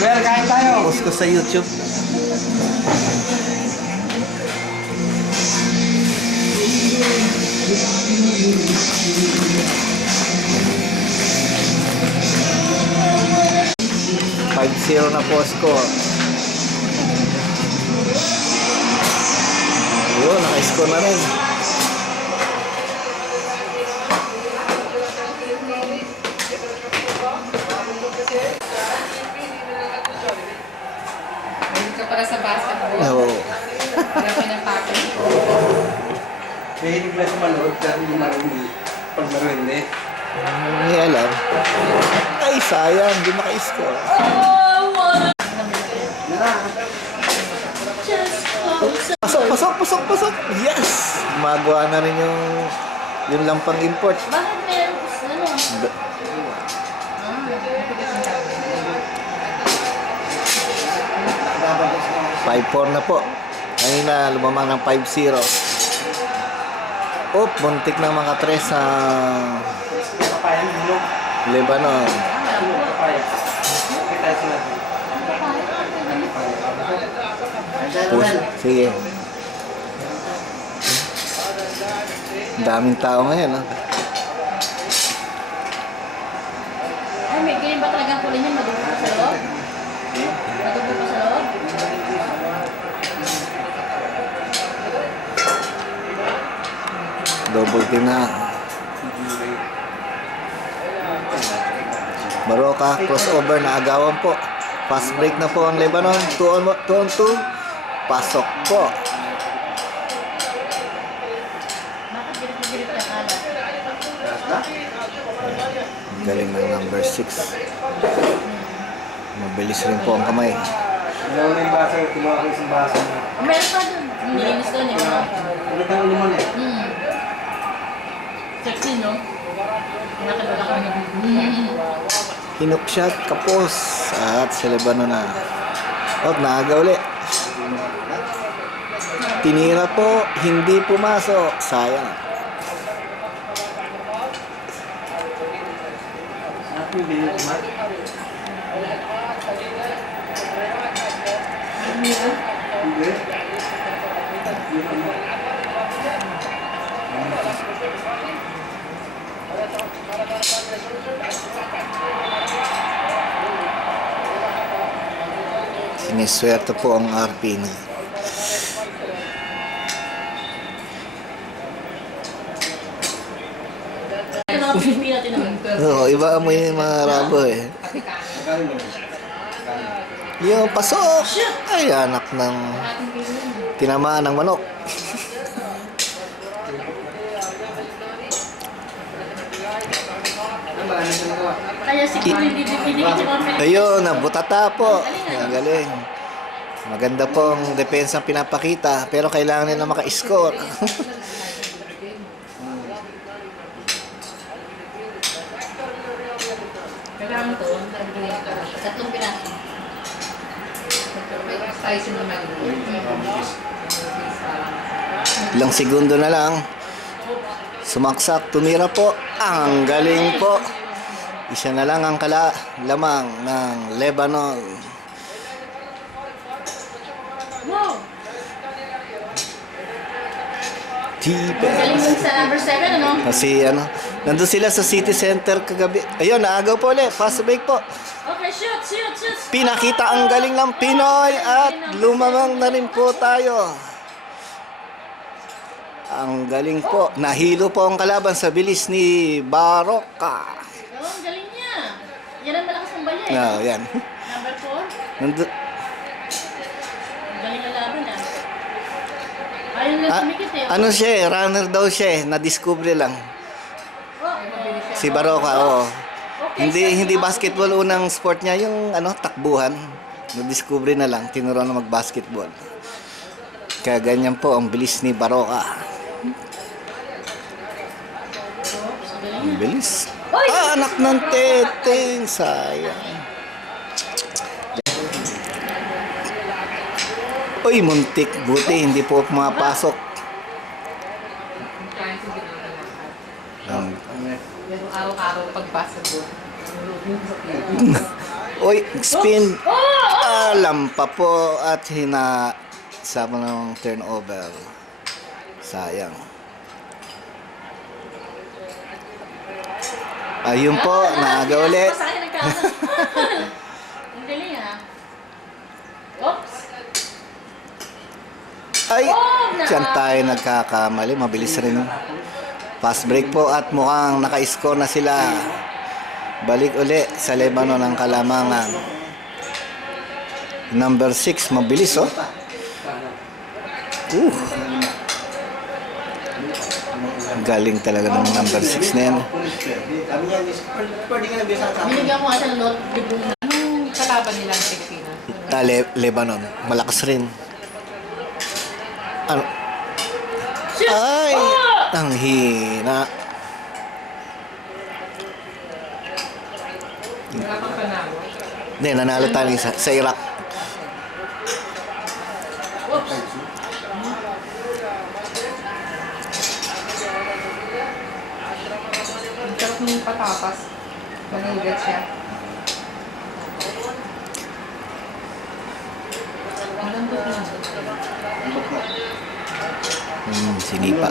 Well, kain tayo. Post ko sa YouTube. $5-0 na post ko. Yun, naka-score na rin. Para sa basketball. Oo. Para pinapakit. Mahilig na sa manood dahil hindi marunong paglaro hindi. Hindi alam. Ay, sayang. Hindi maka-score. Pasok, pasok, pasok, pasok. Yes! Gumagawa na rin yung lampang import. Bakit meron ano? 5-4 na po. Kanina lumamang ng 5-0. Oop, buntik na makatres sa Lebanon. Push. Sige. Ang daming tao ngayon, no? Ay, may ganyan ba talagang kulay niya? Madugo pa sa loob? Madugo pa sa loob? Double team na. Baroka, crossover na agawan po. Fast break na po ang Lebanon. 2 on 2. Pasok po. Bakit gilit-gilit ka kala? Galing ng number 6. Mabilis rin po ang kamay. Meron na yung baso, kinuha ko isang baso. Meron pa dun. Nilinis doon eh. Ulit ang limon eh. Sexy, no? Nakadala ko niya. Hinook shot, kapos. At sa Lebanon na. O, naaga uli. Tinira po, hindi pumasok. Sayang. Hindi yun, Matt. Hindi. May swerte po ang RP. Ito na ang Pilipino natin naman. Oo, iba mo yung mga rabo eh. Magkano mo? Magkano? Yung pasok! Ay, anak ng Ating Pilipino. tinamaan ng manok. Ano ba? Ano sa nagawa? Kaya siguro hindi kasi mga Pilipino. Ayun, nabutata po. Ang galing. Maganda pong depensa ang pinapakita, pero kailangan nila maka-score. Kailangan to, tatlong piraso. Ilang segundo na lang. Sumaksak, tumira po. Ang galing po. Isa na lang ang lamang ng Lebanon. Wow! Galing Defense. mo sa number 7, ano? Kasi ano, nandun sila sa City Center kagabi. Ayun, naagaw po ulit. Fast break po. Okay, shoot, shoot, shoot! Pinakita ang galing ng Pinoy at lumamang na rin po tayo. Ang galing po. Nahilo po ang kalaban sa bilis ni Baroka. Oh, ang galing niya. Yan ang malakas ng baya, eh. No, yan. Number 4. Nandun, Ang galing na laban, ah. Ayun lang sumikit, eh. ano siya eh, runner daw siya eh, na-discover lang. Oh, Si Baroka, oo. okay, Hindi basketball unang sport niya, yung ano, takbuhan. Na-discover na lang, tinuruan na mag-basketball. Kaya ganyan po ang bilis ni Baroka. Oops, ang galing Ang niya. bilis. Oy! Ah, anak ng teteng, sayang. Uy, muntik. Buti, hindi po mapasok. Pero araw-araw pagbasa mo. Uy, spin. Oh! Lampa po at sama ng turnover. Sayang. Ayun po, naaga uli. Sa akin nagkasa. Ang galing, ah. Oops. Ay, dyan tayo nagkakamali. Mabilis rin. Fast break po at mukhang naka-score na sila. Balik uli sa Lebanon ang kalamangan. Number 6, mabilis oh. Galing talaga ng number 6 na yan. Kami yan, pwede ka nabisa sa akin. Binigyan ko ata ng lot. Anong kalaban nila ng Pilipinas? Lebanon, malakas rin. Ano? Shoot! Ay! Oh! Ang hina. Wala pang panalo. Hindi, nanalo tayo sa Iraq. Oops. Ang sarap ng patapas. Manigat siya. Malambot lang. Sinipa.